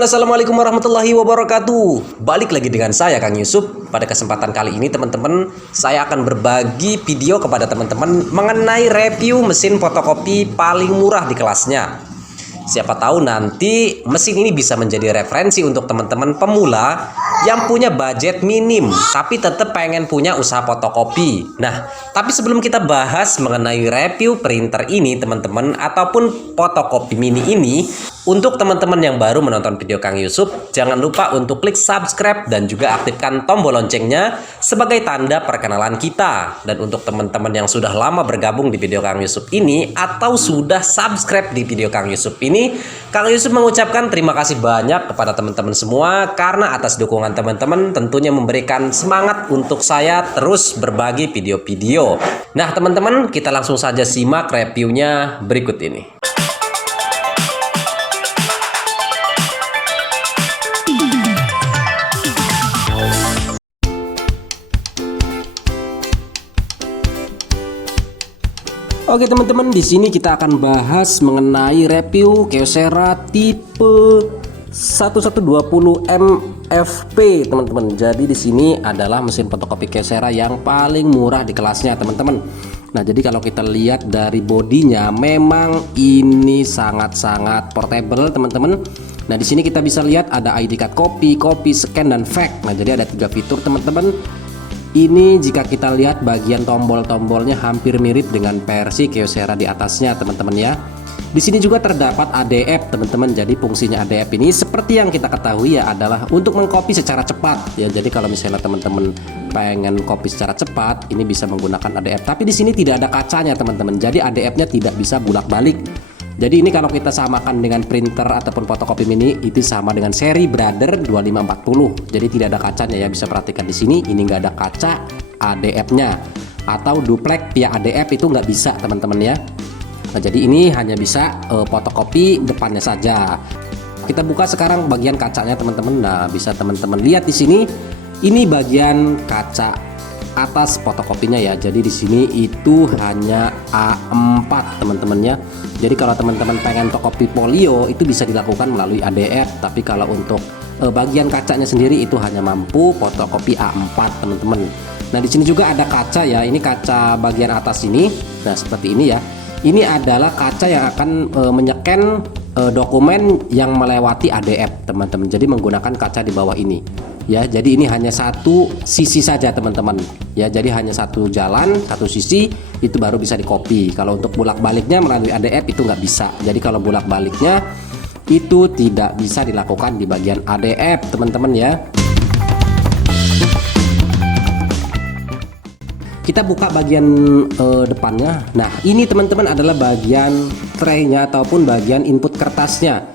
teman-teman, assalamualaikum warahmatullahi wabarakatuh. Balik lagi dengan saya Kang Yusuf. Pada kesempatan kali ini teman-teman, saya akan berbagi video kepada teman-teman mengenai review mesin fotokopi paling murah di kelasnya. Siapa tahu nanti mesin ini bisa menjadi referensi untuk teman-teman pemula yang punya budget minim tapi tetap pengen punya usaha fotokopi. Nah, tapi sebelum kita bahas mengenai review printer ini teman-teman ataupun fotokopi mini ini, untuk teman-teman yang baru menonton video Kang Yusuf, jangan lupa untuk klik subscribe dan juga aktifkan tombol loncengnya sebagai tanda perkenalan kita. Dan untuk teman-teman yang sudah lama bergabung di video Kang Yusuf ini atau sudah subscribe di video Kang Yusuf ini, Kang Yusuf mengucapkan terima kasih banyak kepada teman-teman semua karena atas dukungan teman-teman tentunya memberikan semangat untuk saya terus berbagi video-video. Nah teman-teman, kita langsung saja simak reviewnya berikut ini. Oke teman-teman, di sini kita akan bahas mengenai review Kyocera tipe 1120 MFP teman-teman. Jadi di sini adalah mesin fotokopi Kyocera yang paling murah di kelasnya teman-teman. Nah, jadi kalau kita lihat dari bodinya memang ini sangat-sangat portable teman-teman. Nah, di sini kita bisa lihat ada ID card copy, scan dan fax. Nah, jadi ada 3 fitur teman-teman. Ini jika kita lihat bagian tombol-tombolnya hampir mirip dengan versi Kyocera di atasnya teman-teman ya. Di sini juga terdapat ADF teman-teman. Jadi fungsinya ADF ini seperti yang kita ketahui ya adalah untuk mengcopy secara cepat ya. Jadi kalau misalnya teman-teman pengen copy secara cepat, ini bisa menggunakan ADF. Tapi di sini tidak ada kacanya teman-teman. Jadi ADF-nya tidak bisa bolak-balik. Jadi ini kalau kita samakan dengan printer ataupun fotokopi mini, itu sama dengan seri Brother 2540. Jadi tidak ada kacanya ya, bisa perhatikan di sini ini nggak ada kaca ADF-nya atau duplek via ADF itu nggak bisa teman-teman ya. Nah, jadi ini hanya bisa fotokopi depannya saja. Kita buka sekarang bagian kacanya teman-teman. Nah, bisa teman-teman lihat di sini ini bagian kaca atas fotokopinya ya. Jadi di sini itu hanya A4 teman-teman ya. Jadi kalau teman-teman pengen fotokopi folio itu bisa dilakukan melalui ADF, tapi kalau untuk bagian kacanya sendiri itu hanya mampu fotokopi A4 teman-teman. Nah, di sini juga ada kaca ya. Ini kaca bagian atas ini. Nah, seperti ini ya. Ini adalah kaca yang akan menyeken dokumen yang melewati ADF teman-teman. Jadi menggunakan kaca di bawah ini. Ya, jadi ini hanya satu sisi saja teman-teman. Ya, jadi hanya satu jalan, satu sisi itu baru bisa di-copy. Kalau untuk bolak-baliknya melalui ADF itu nggak bisa. Jadi kalau bolak-baliknya itu tidak bisa dilakukan di bagian ADF teman-teman ya. Kita buka bagian depannya. Nah, ini teman-teman adalah bagian tray-nya ataupun bagian input kertasnya.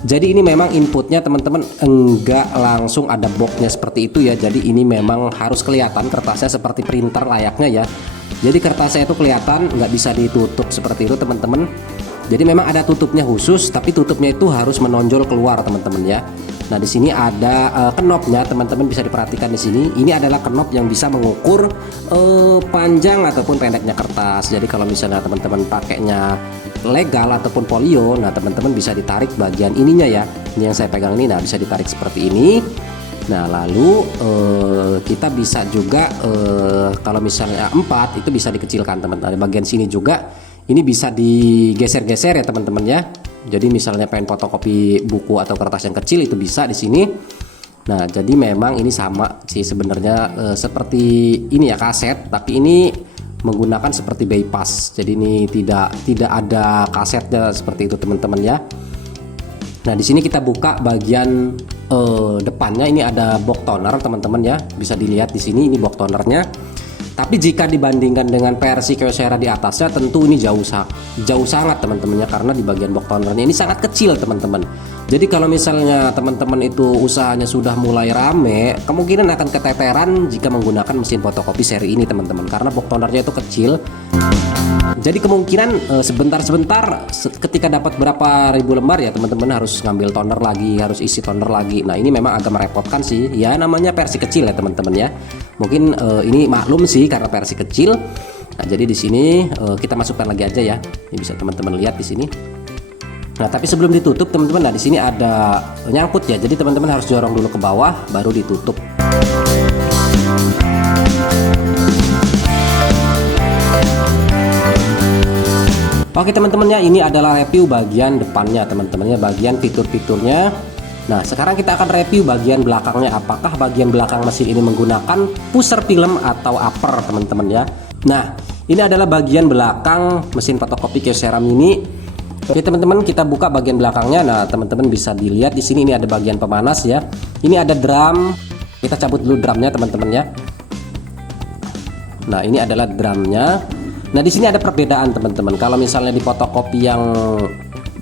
Jadi ini memang inputnya teman-teman enggak langsung ada boxnya seperti itu ya. Jadi ini memang harus kelihatan kertasnya seperti printer layaknya ya. Jadi kertasnya itu kelihatan, nggak bisa ditutup seperti itu teman-teman. Jadi memang ada tutupnya khusus, tapi tutupnya itu harus menonjol keluar teman-teman ya. Nah, di sini ada knopnya teman-teman, bisa diperhatikan di sini. Ini adalah knop yang bisa mengukur panjang ataupun pendeknya kertas. Jadi kalau misalnya teman-teman pakainya legal ataupun folio, nah teman-teman bisa ditarik bagian ininya ya. Ini yang saya pegang ini, nah bisa ditarik seperti ini. Nah, lalu kita bisa juga kalau misalnya 4 itu bisa dikecilkan teman-teman. Bagian sini juga ini bisa digeser-geser ya teman-teman ya. Jadi misalnya pengen fotokopi buku atau kertas yang kecil itu bisa di sini. Nah, jadi memang ini sama sih sebenarnya seperti ini ya kaset, tapi ini menggunakan seperti bypass. Jadi ini tidak ada kasetnya seperti itu teman-teman ya. Nah, di sini kita buka bagian depannya, ini ada box toner teman-teman ya. Bisa dilihat di sini ini box tonernya. Tapi jika dibandingkan dengan versi Kyocera di atasnya tentu ini jauh sangat teman-teman ya, karena di bagian box tonernya ini sangat kecil teman-teman. Jadi kalau misalnya teman-teman itu usahanya sudah mulai rame, kemungkinan akan keteteran jika menggunakan mesin fotokopi seri ini teman-teman, karena box tonernya itu kecil. Jadi kemungkinan sebentar-sebentar ketika dapat berapa ribu lembar ya teman-teman harus ngambil toner lagi, harus isi toner lagi. Nah, ini memang agak merepotkan sih. Ya namanya versi kecil ya teman-teman ya. Mungkin ini maklum sih karena versi kecil. Nah, jadi di sini kita masukkan lagi aja ya. Ini bisa teman-teman lihat di sini. Nah, tapi sebelum ditutup teman-teman, nah di sini ada nyangkut ya. Jadi teman-teman harus dorong dulu ke bawah baru ditutup. Oke teman-teman ya, ini adalah review bagian depannya teman-teman ya, bagian fitur-fiturnya. Nah, sekarang kita akan review bagian belakangnya. Apakah bagian belakang mesin ini menggunakan pusher film atau upper teman-teman ya. Nah, ini adalah bagian belakang mesin fotokopi Kyocera Mini. Oke teman-teman, kita buka bagian belakangnya. Nah, teman-teman bisa dilihat di sini ini ada bagian pemanas ya. Ini ada drum. Kita cabut dulu drumnya teman-teman ya. Nah, ini adalah drumnya. Nah, di sini ada perbedaan teman-teman. Kalau misalnya di fotokopi yang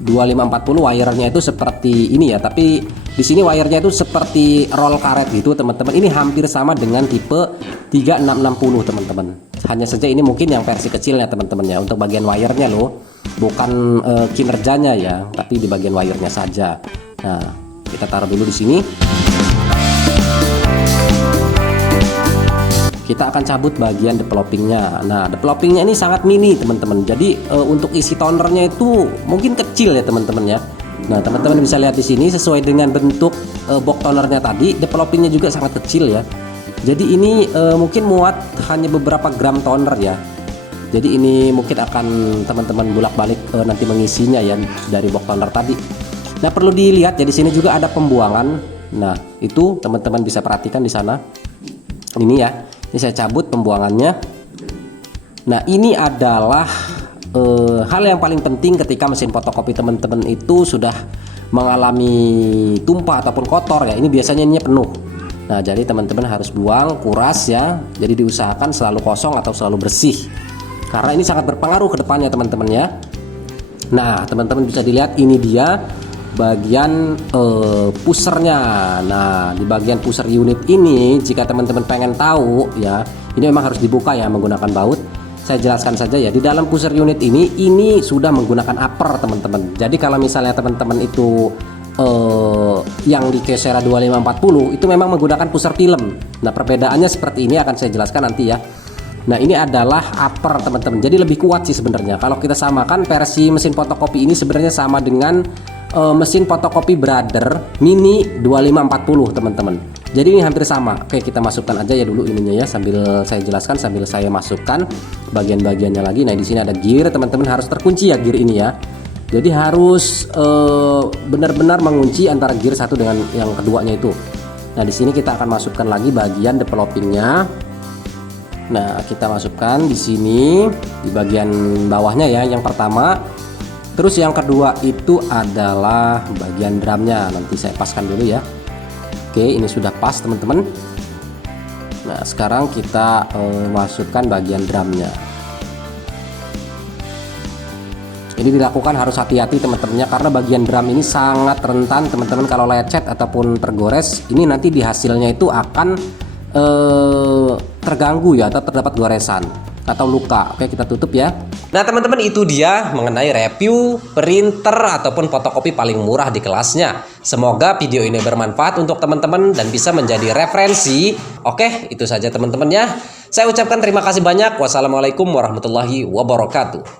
2540 wirenya itu seperti ini ya, tapi di sini wirenya itu seperti roll karet gitu teman-teman. Ini hampir sama dengan tipe 3660 teman-teman. Hanya saja ini mungkin yang versi kecilnya teman-teman ya, untuk bagian wirenya loh, bukan kinerjanya ya, tapi di bagian wirenya saja. Nah, kita taruh dulu di sini. Kita akan cabut bagian developingnya. Nah, developingnya ini sangat mini teman-teman. Jadi untuk isi tonernya itu mungkin kecil ya teman-teman ya. Nah, teman-teman bisa lihat di sini sesuai dengan bentuk box tonernya tadi, developingnya juga sangat kecil ya. Jadi ini mungkin muat hanya beberapa gram toner ya. Jadi ini mungkin akan teman-teman bolak-balik nanti mengisinya ya dari box toner tadi. Nah, perlu dilihat ya, di sini juga ada pembuangan. Nah, itu teman-teman bisa perhatikan di sana. Ini ya. Ini saya cabut pembuangannya. Nah, ini adalah hal yang paling penting ketika mesin fotokopi teman-teman itu sudah mengalami tumpah ataupun kotor ya. Ini biasanya ini penuh. Nah, jadi teman-teman harus buang, kuras ya. Jadi diusahakan selalu kosong atau selalu bersih. Karena ini sangat berpengaruh ke depannya teman-teman ya. Nah, teman-teman bisa dilihat ini dia bagian pushernya. Nah, di bagian pusher unit ini, jika teman-teman pengen tahu ya, ini memang harus dibuka ya menggunakan baut. Saya jelaskan saja ya, di dalam pusher unit ini sudah menggunakan upper teman-teman. Jadi kalau misalnya teman-teman itu yang di Kyocera 2540 itu memang menggunakan pusher film. Nah, perbedaannya seperti ini akan saya jelaskan nanti ya. Nah, ini adalah upper teman-teman. Jadi lebih kuat sih sebenarnya. Kalau kita samakan versi mesin fotokopi ini sebenarnya sama dengan mesin fotokopi Brother Mini 2540 teman-teman. Jadi ini hampir sama. Oke, kita masukkan aja ya dulu ininya ya, sambil saya jelaskan, sambil saya masukkan bagian-bagiannya lagi. Nah, di sini ada gear, teman-teman harus terkunci ya gear ini ya. Jadi harus benar-benar mengunci antara gear satu dengan yang keduanya itu. Nah, di sini kita akan masukkan lagi bagian developingnya. Nah, kita masukkan di sini di bagian bawahnya ya, yang pertama. Terus yang kedua itu adalah bagian drumnya. Nanti saya paskan dulu ya. Oke, ini sudah pas teman-teman. Nah, sekarang kita masukkan bagian drumnya. Ini dilakukan harus hati-hati teman-temannya, karena bagian drum ini sangat rentan teman-teman. Kalau lecet ataupun tergores, ini nanti di hasilnya itu akan terganggu ya, atau terdapat goresan atau luka. Oke, kita tutup ya. Nah teman-teman, itu dia mengenai review printer ataupun fotokopi paling murah di kelasnya. Semoga video ini bermanfaat untuk teman-teman dan bisa menjadi referensi. Oke, itu saja teman-teman ya. Saya ucapkan terima kasih banyak. Wassalamualaikum warahmatullahi wabarakatuh.